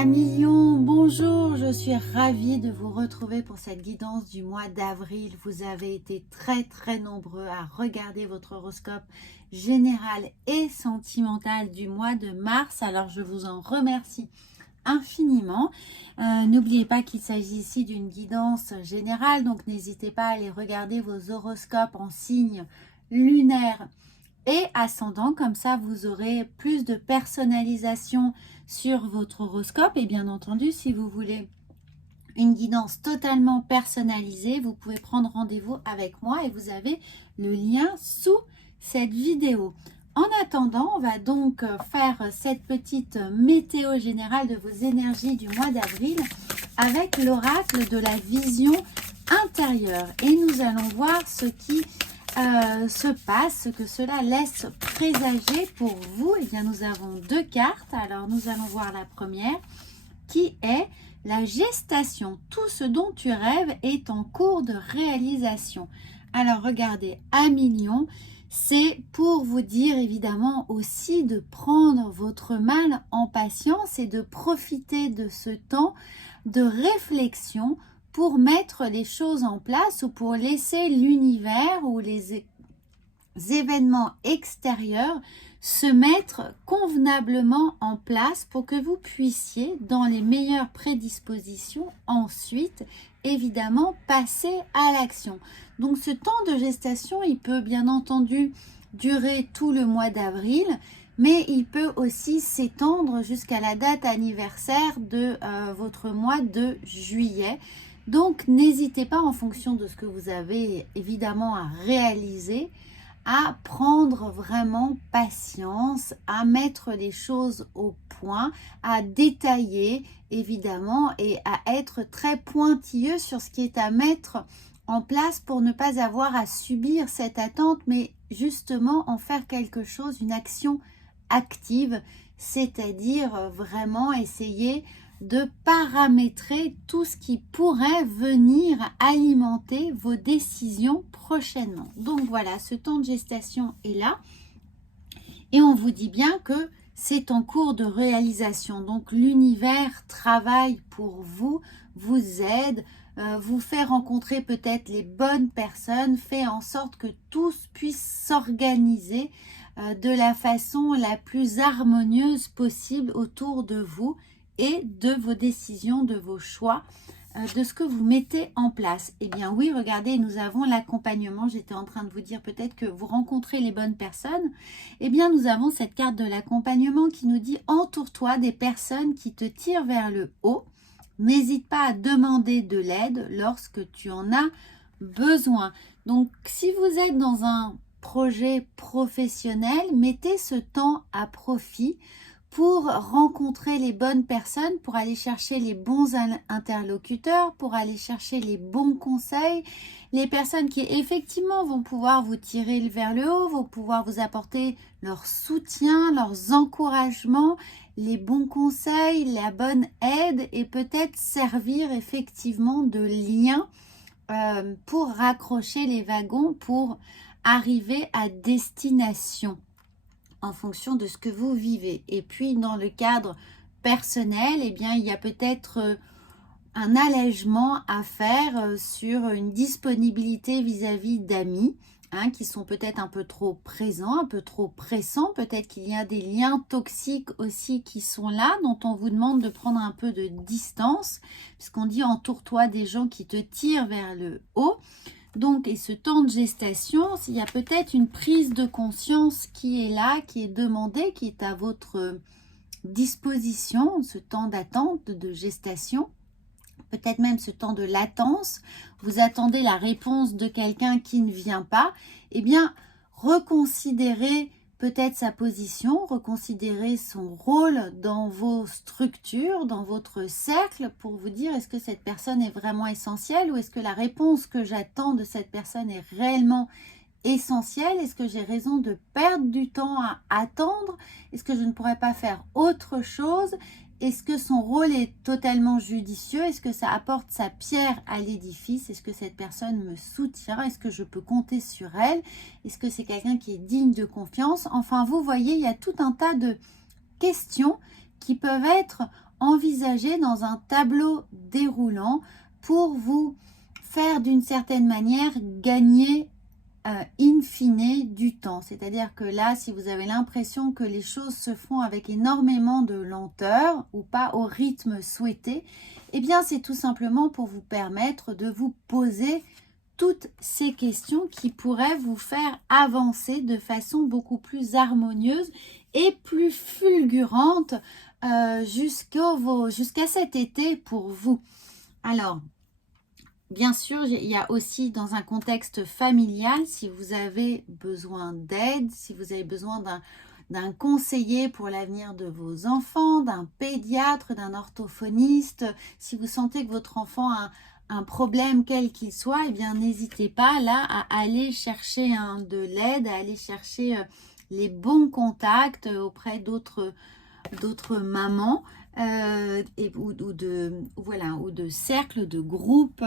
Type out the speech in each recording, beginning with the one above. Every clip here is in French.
Amis Lions, bonjour, je suis ravie de vous retrouver pour cette guidance du mois d'avril. Vous avez été très nombreux à regarder votre horoscope général et sentimental du mois de mars, alors je vous en remercie infiniment. N'oubliez pas qu'il s'agit ici d'une guidance générale, donc n'hésitez pas à aller regarder vos horoscopes en signes lunaires et ascendant, comme ça vous aurez plus de personnalisation sur votre horoscope. Et bien entendu, si vous voulez une guidance totalement personnalisée, vous pouvez prendre rendez-vous avec moi et vous avez le lien sous cette vidéo. En attendant, on va donc faire cette petite météo générale de vos énergies du mois d'avril avec l'oracle de la vision intérieure. Et nous allons voir ce qui se passe, ce que cela laisse présager pour vous. Et bien, nous avons deux cartes. Alors, nous allons voir la première qui est la gestation. Tout ce dont tu rêves est en cours de réalisation. Alors, regardez, Amis Lions, c'est pour vous dire évidemment aussi de prendre votre mal en patience et de profiter de ce temps de réflexion pour mettre les choses en place ou pour laisser l'univers ou les événements extérieurs se mettre convenablement en place pour que vous puissiez, dans les meilleures prédispositions, ensuite, évidemment, passer à l'action. Donc, ce temps de gestation, il peut bien entendu durer tout le mois d'avril, mais il peut aussi s'étendre jusqu'à la date anniversaire de votre mois de juillet. Donc, n'hésitez pas, en fonction de ce que vous avez évidemment à réaliser, à prendre vraiment patience, à mettre les choses au point, à détailler évidemment et à être très pointilleux sur ce qui est à mettre en place pour ne pas avoir à subir cette attente, mais justement en faire quelque chose, une action active, c'est-à-dire vraiment essayer de paramétrer tout ce qui pourrait venir alimenter vos décisions prochainement. Donc voilà, ce temps de gestation est là et on vous dit bien que c'est en cours de réalisation. Donc l'univers travaille pour vous, vous aide, vous fait rencontrer peut-être les bonnes personnes, fait en sorte que tous puissent s'organiser de la façon la plus harmonieuse possible autour de vous et de vos décisions, de vos choix, de ce que vous mettez en place. Eh bien oui, regardez, nous avons l'accompagnement. J'étais en train de vous dire peut-être que vous rencontrez les bonnes personnes. Eh bien, nous avons cette carte de l'accompagnement qui nous dit « Entoure-toi des personnes qui te tirent vers le haut. N'hésite pas à demander de l'aide lorsque tu en as besoin. » Donc, si vous êtes dans un projet professionnel, mettez ce temps à profit pour rencontrer les bonnes personnes, pour aller chercher les bons interlocuteurs, pour aller chercher les bons conseils, les personnes qui effectivement vont pouvoir vous tirer vers le haut, vont pouvoir vous apporter leur soutien, leurs encouragements, les bons conseils, la bonne aide et peut-être servir effectivement de lien pour raccrocher les wagons, pour arriver à destination en fonction de ce que vous vivez. Et puis dans le cadre personnel, eh bien il y a peut-être un allègement à faire sur une disponibilité vis-à-vis d'amis qui sont peut-être un peu trop présents, un peu trop pressants. Peut-être qu'il y a des liens toxiques aussi qui sont là, dont on vous demande de prendre un peu de distance, puisqu'on dit entoure-toi des gens qui te tirent vers le haut. Donc, et ce temps de gestation, il y a peut-être une prise de conscience qui est là, qui est demandée, qui est à votre disposition, ce temps d'attente, de gestation, peut-être même ce temps de latence. Vous attendez la réponse de quelqu'un qui ne vient pas. Eh bien, reconsidérez peut-être sa position, reconsidérer son rôle dans vos structures, dans votre cercle, pour vous dire est-ce que cette personne est vraiment essentielle ou est-ce que la réponse que j'attends de cette personne est réellement essentielle? Est-ce que j'ai raison de perdre du temps à attendre? Est-ce que je ne pourrais pas faire autre chose? Est-ce que son rôle est totalement judicieux? Est-ce que ça apporte sa pierre à l'édifice? Est-ce que cette personne me soutient? Est-ce que je peux compter sur elle? Est-ce que c'est quelqu'un qui est digne de confiance? Enfin, vous voyez, il y a tout un tas de questions qui peuvent être envisagez dans un tableau déroulant pour vous faire d'une certaine manière gagner in fine du temps. C'est-à-dire que là, si vous avez l'impression que les choses se font avec énormément de lenteur ou pas au rythme souhaité, eh bien c'est tout simplement pour vous permettre de vous poser toutes ces questions qui pourraient vous faire avancer de façon beaucoup plus harmonieuse et plus fulgurante jusqu'à cet été pour vous. Alors, bien sûr, il y a aussi dans un contexte familial, si vous avez besoin d'aide, si vous avez besoin d'un conseiller pour l'avenir de vos enfants, d'un pédiatre, d'un orthophoniste, si vous sentez que votre enfant a un problème quel qu'il soit, eh bien n'hésitez pas là à aller chercher de l'aide, à aller chercher les bons contacts auprès d'autres mamans ou de cercles, de groupes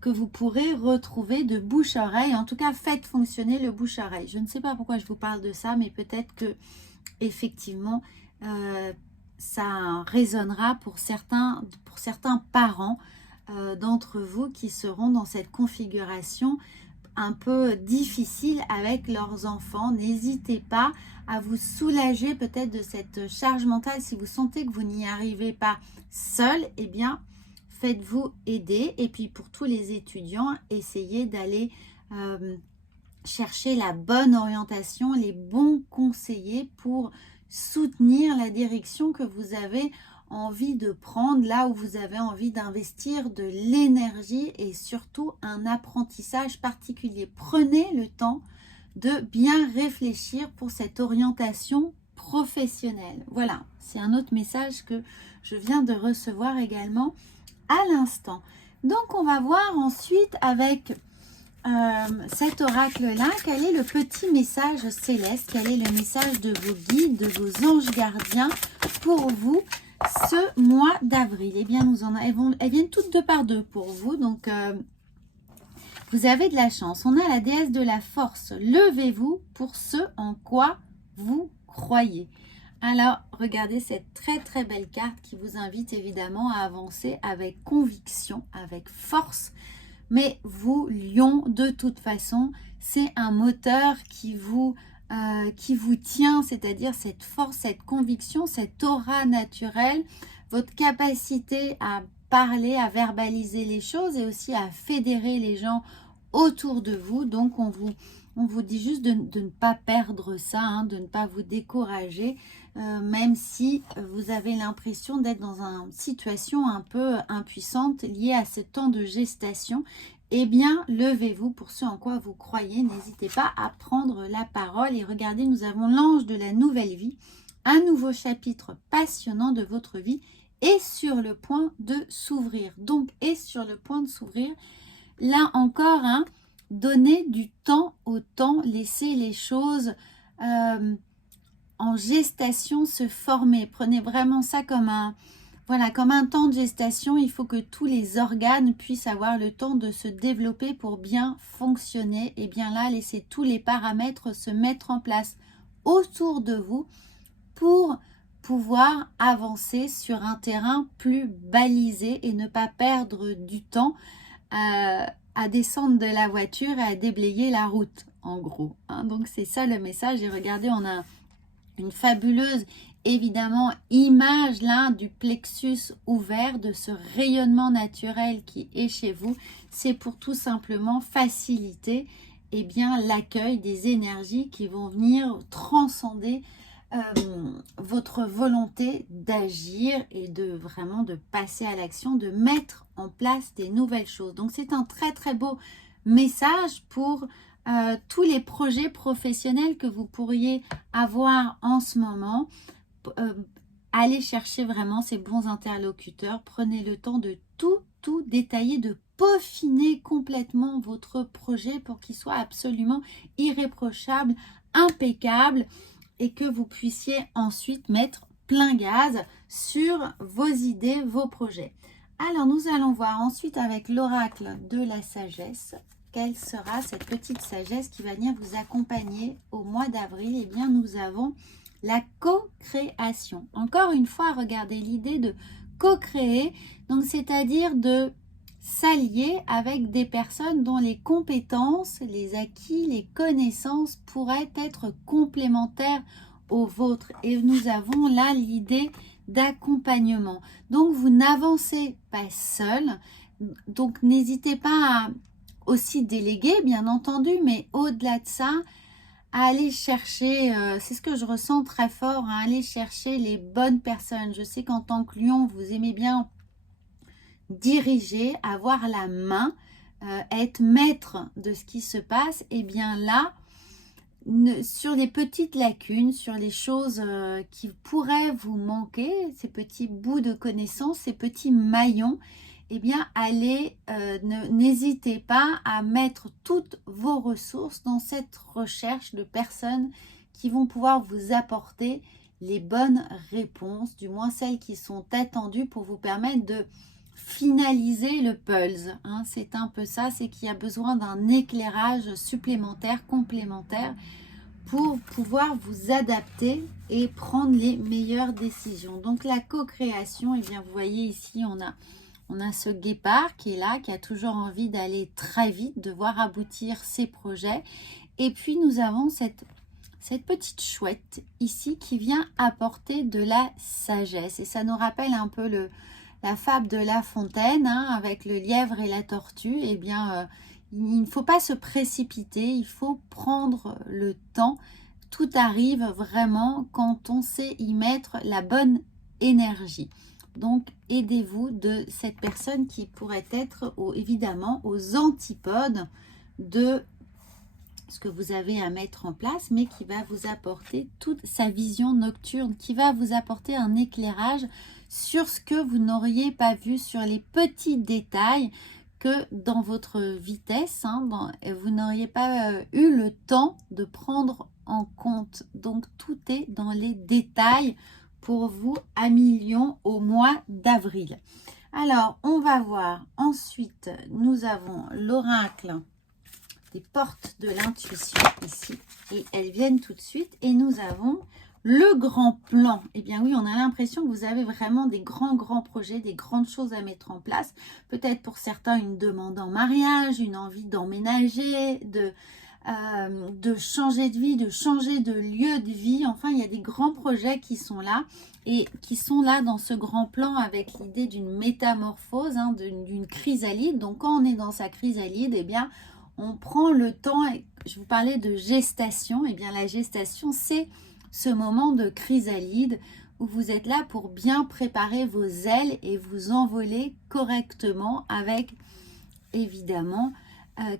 que vous pourrez retrouver de bouche-oreille. En tout cas, faites fonctionner le bouche-oreille. Je ne sais pas pourquoi je vous parle de ça, mais peut-être que effectivement ça résonnera pour certains parents d'entre vous qui seront dans cette configuration un peu difficile avec leurs enfants. N'hésitez pas à vous soulager peut-être de cette charge mentale. Si vous sentez que vous n'y arrivez pas seul, eh bien faites-vous aider. Et puis pour tous les étudiants, essayez d'aller chercher la bonne orientation, les bons conseillers pour soutenir la direction que vous avez envie de prendre, là où vous avez envie d'investir de l'énergie et surtout un apprentissage particulier. Prenez le temps de bien réfléchir pour cette orientation professionnelle. Voilà, c'est un autre message que je viens de recevoir également à l'instant. Donc on va voir ensuite avec cet oracle-là, quel est le petit message céleste, quel est le message de vos guides, de vos anges gardiens pour vous ce mois d'avril. Eh bien, elles viennent toutes deux par deux pour vous. Donc, vous avez de la chance. On a la déesse de la force. Levez-vous pour ce en quoi vous croyez. Alors, regardez cette très très belle carte qui vous invite évidemment à avancer avec conviction, avec force. Mais vous, lion, de toute façon, c'est un moteur qui vous tient, c'est-à-dire cette force, cette conviction, cette aura naturelle, votre capacité à parler, à verbaliser les choses et aussi à fédérer les gens autour de vous. Donc, on vous dit juste de ne pas perdre ça, hein, de ne pas vous décourager, même si vous avez l'impression d'être dans une situation un peu impuissante liée à ce temps de gestation. Eh bien, levez-vous pour ce en quoi vous croyez. N'hésitez pas à prendre la parole. Et regardez, nous avons l'ange de la nouvelle vie, un nouveau chapitre passionnant de votre vie est sur le point de s'ouvrir. Donc, est sur le point de s'ouvrir. Là encore, hein, donnez du temps au temps, laissez les choses en gestation se former. Prenez vraiment ça comme un temps de gestation. Il faut que tous les organes puissent avoir le temps de se développer pour bien fonctionner. Et bien là, laissez tous les paramètres se mettre en place autour de vous pour pouvoir avancer sur un terrain plus balisé et ne pas perdre du temps à descendre de la voiture et à déblayer la route, en gros. Hein. Donc, c'est ça le message. Et regardez, on a une fabuleuse, évidemment, image là du plexus ouvert, de ce rayonnement naturel qui est chez vous. C'est pour tout simplement faciliter bien l'accueil des énergies qui vont venir transcender votre volonté d'agir et vraiment de passer à l'action, de mettre en place des nouvelles choses. Donc c'est un très très beau message pour tous les projets professionnels que vous pourriez avoir en ce moment. Allez chercher vraiment ces bons interlocuteurs, prenez le temps de tout détailler, de peaufiner complètement votre projet pour qu'il soit absolument irréprochable, impeccable, et que vous puissiez ensuite mettre plein gaz sur vos idées, vos projets. Alors, nous allons voir ensuite avec l'oracle de la sagesse, quelle sera cette petite sagesse qui va venir vous accompagner au mois d'avril. Eh bien, nous avons la co-création. Encore une fois, regardez l'idée de co-créer, donc c'est-à-dire de s'allier avec des personnes dont les compétences, les acquis, les connaissances pourraient être complémentaires aux vôtres. Et nous avons là l'idée d'accompagnement. Donc, vous n'avancez pas seul. Donc, n'hésitez pas à aussi déléguer, bien entendu, mais au-delà de ça, à aller chercher, c'est ce que je ressens très fort, à aller chercher les bonnes personnes. Je sais qu'en tant que lion, vous aimez bien diriger, avoir la main, être maître de ce qui se passe. Et bien là, sur les petites lacunes, sur les choses qui pourraient vous manquer, ces petits bouts de connaissances, ces petits maillons, eh bien, allez, n'hésitez pas à mettre toutes vos ressources dans cette recherche de personnes qui vont pouvoir vous apporter les bonnes réponses, du moins celles qui sont attendues pour vous permettre de finaliser le puzzle. Hein. C'est un peu ça, c'est qu'il y a besoin d'un éclairage supplémentaire, complémentaire, pour pouvoir vous adapter et prendre les meilleures décisions. Donc la co-création, eh bien, vous voyez ici, on a ce guépard qui est là, qui a toujours envie d'aller très vite, de voir aboutir ses projets. Et puis nous avons cette petite chouette ici qui vient apporter de la sagesse. Et ça nous rappelle un peu la fable de La Fontaine, hein, avec le lièvre et la tortue. Eh bien, il ne faut pas se précipiter, il faut prendre le temps. Tout arrive vraiment quand on sait y mettre la bonne énergie. Donc, aidez-vous de cette personne qui pourrait être évidemment aux antipodes de ce que vous avez à mettre en place, mais qui va vous apporter toute sa vision nocturne, qui va vous apporter un éclairage sur ce que vous n'auriez pas vu, sur les petits détails que dans votre vitesse, hein, vous n'auriez pas eu le temps de prendre en compte. Donc, tout est dans les détails pour vous à millions au mois d'avril. Alors, on va voir. Ensuite, nous avons l'oracle des portes de l'intuition ici. Et elles viennent tout de suite. Et nous avons le grand plan. Eh bien oui, on a l'impression que vous avez vraiment des grands projets, des grandes choses à mettre en place. Peut-être pour certains une demande en mariage, une envie d'emménager, de changer de vie, de changer de lieu de vie. Enfin, il y a des grands projets qui sont là et qui sont là dans ce grand plan avec l'idée d'une métamorphose, hein, d'une chrysalide. Donc, quand on est dans sa chrysalide, eh bien, on prend le temps. Je vous parlais de gestation. Eh bien, la gestation, c'est ce moment de chrysalide où vous êtes là pour bien préparer vos ailes et vous envoler correctement avec, évidemment,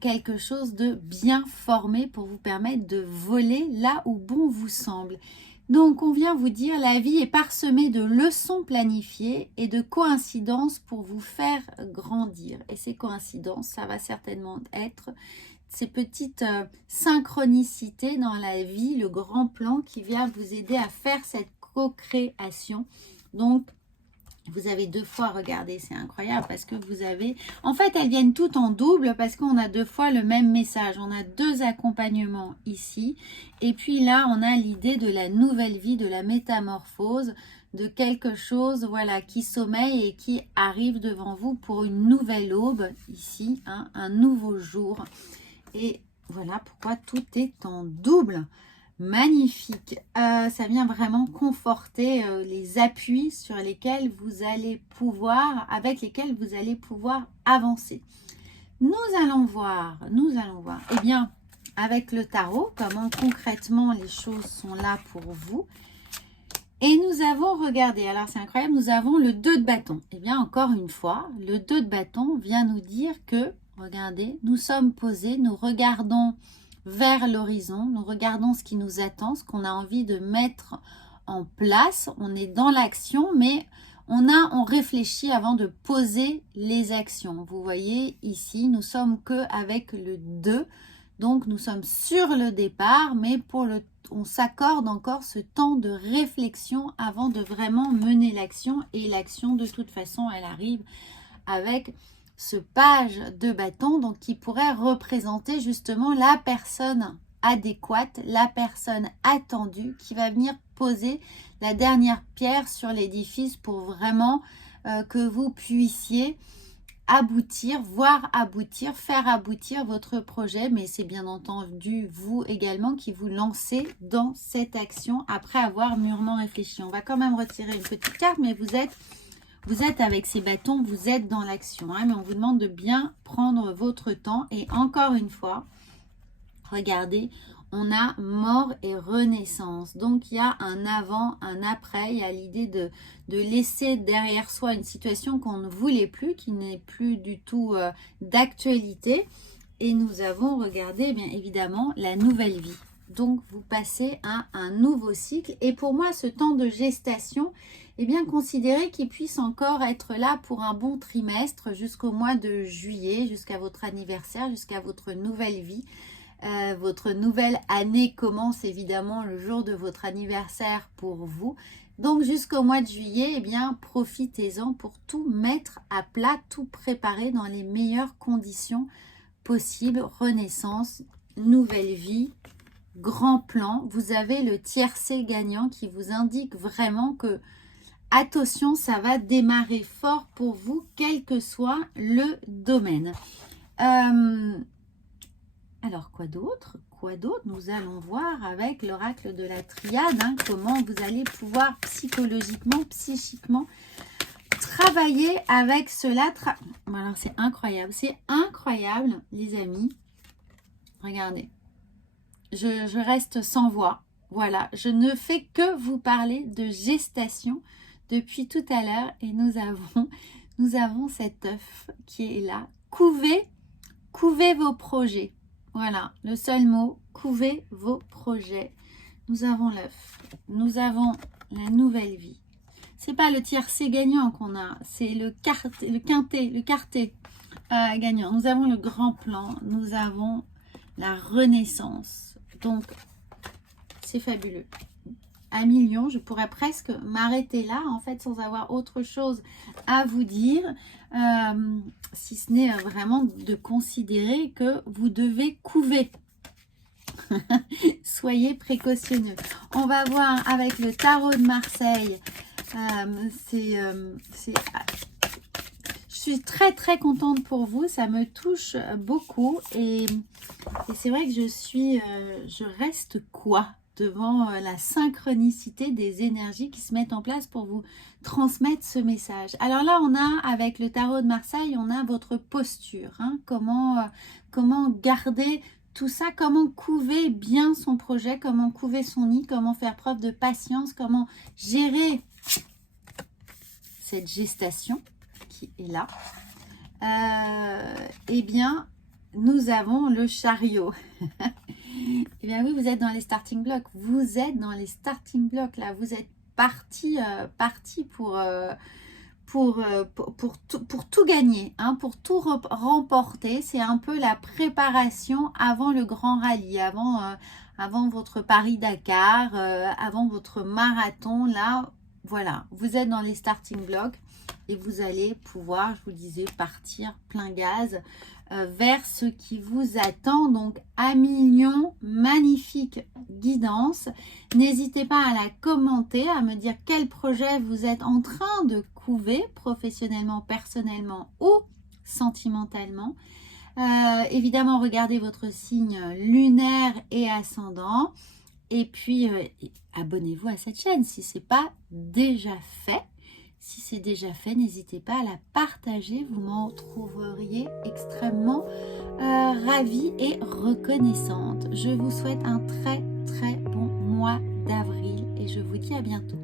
quelque chose de bien formé pour vous permettre de voler là où bon vous semble. Donc, on vient vous dire, la vie est parsemée de leçons planifiées et de coïncidences pour vous faire grandir. Et ces coïncidences, ça va certainement être ces petites synchronicités dans la vie, le grand plan qui vient vous aider à faire cette co-création. Donc, vous avez deux fois, regardez, c'est incroyable parce que vous avez... En fait, elles viennent toutes en double parce qu'on a deux fois le même message. On a deux accompagnements ici. Et puis là, on a l'idée de la nouvelle vie, de la métamorphose, de quelque chose, voilà, qui sommeille et qui arrive devant vous pour une nouvelle aube ici, hein, un nouveau jour. Et voilà pourquoi tout est en double. Magnifique. Ça vient vraiment conforter les appuis sur lesquels vous allez pouvoir, avec lesquels vous allez pouvoir avancer. Nous allons voir. Eh bien, avec le tarot, comment concrètement les choses sont là pour vous. Et nous avons, regardé, alors c'est incroyable, nous avons le 2 de bâton. Eh bien, encore une fois, le 2 de bâton vient nous dire que, regardez, nous sommes posés, nous regardons vers l'horizon, nous regardons ce qui nous attend, ce qu'on a envie de mettre en place. On est dans l'action, mais on réfléchit avant de poser les actions. Vous voyez ici, nous sommes que avec le 2, donc nous sommes sur le départ, mais on s'accorde encore ce temps de réflexion avant de vraiment mener l'action. Et l'action, de toute façon, elle arrive avec ce page de bâton, donc qui pourrait représenter justement la personne adéquate, la personne attendue qui va venir poser la dernière pierre sur l'édifice pour vraiment que vous puissiez aboutir, voir aboutir, faire aboutir votre projet. Mais c'est bien entendu vous également qui vous lancez dans cette action après avoir mûrement réfléchi. On va quand même retirer une petite carte, mais vous êtes avec ces bâtons, vous êtes dans l'action, hein, mais on vous demande de bien prendre votre temps. Et encore une fois, regardez, on a mort et renaissance. Donc, il y a un avant, un après. Il y a l'idée de laisser derrière soi une situation qu'on ne voulait plus, qui n'est plus du tout d'actualité. Et nous avons regardé, bien évidemment, la nouvelle vie. Donc, vous passez à un nouveau cycle. Et pour moi, ce temps de gestation, eh bien, considérez qu'il puisse encore être là pour un bon trimestre jusqu'au mois de juillet, jusqu'à votre anniversaire, jusqu'à votre nouvelle vie. Votre nouvelle année commence évidemment le jour de votre anniversaire pour vous. Donc jusqu'au mois de juillet, eh bien, profitez-en pour tout mettre à plat, tout préparer dans les meilleures conditions possibles. Renaissance, nouvelle vie, grand plan. Vous avez le tiercé gagnant qui vous indique vraiment que, attention, ça va démarrer fort pour vous, quel que soit le domaine. Alors, quoi d'autre? Nous allons voir avec l'oracle de la triade, hein, comment vous allez pouvoir psychologiquement, psychiquement travailler avec cela. Alors, c'est incroyable, les amis. Regardez, je reste sans voix. Voilà, je ne fais que vous parler de gestation depuis tout à l'heure et nous avons cet œuf qui est là. Couvez vos projets. Voilà, le seul mot, couvez vos projets. Nous avons l'œuf, nous avons la nouvelle vie. C'est pas le tiercé gagnant qu'on a, c'est le quartet gagnant. Nous avons le grand plan, nous avons la renaissance. Donc, c'est fabuleux. À millions, je pourrais presque m'arrêter là, en fait, sans avoir autre chose à vous dire, si ce n'est vraiment de considérer que vous devez couver. Soyez précautionneux. On va voir avec le tarot de Marseille. Je suis très contente pour vous, ça me touche beaucoup et c'est vrai que je reste quoi devant la synchronicité des énergies qui se mettent en place pour vous transmettre ce message. Alors là, on a, avec le tarot de Marseille, on a votre posture. Hein, comment garder tout ça, comment couver bien son projet, comment couver son nid, comment faire preuve de patience, comment gérer cette gestation qui est là. Eh bien, nous avons le chariot. Eh bien oui, vous êtes dans les starting blocks. Vous êtes dans les starting blocks là. Vous êtes parti pour tout gagner, hein, pour tout remporter. C'est un peu la préparation avant le grand rallye, avant votre Paris-Dakar, avant votre marathon. Là, voilà, vous êtes dans les starting blocks et vous allez pouvoir, je vous le disais, partir plein gaz vers ce qui vous attend. Donc, à millions, magnifique guidance. N'hésitez pas à la commenter, à me dire quel projet vous êtes en train de couver professionnellement, personnellement ou sentimentalement. Évidemment, regardez votre signe lunaire et ascendant. Et puis, abonnez-vous à cette chaîne si ce n'est pas déjà fait. Si c'est déjà fait, n'hésitez pas à la partager. Vous m'en trouveriez extrêmement ravie et reconnaissante. Je vous souhaite un très bon mois d'avril et je vous dis à bientôt.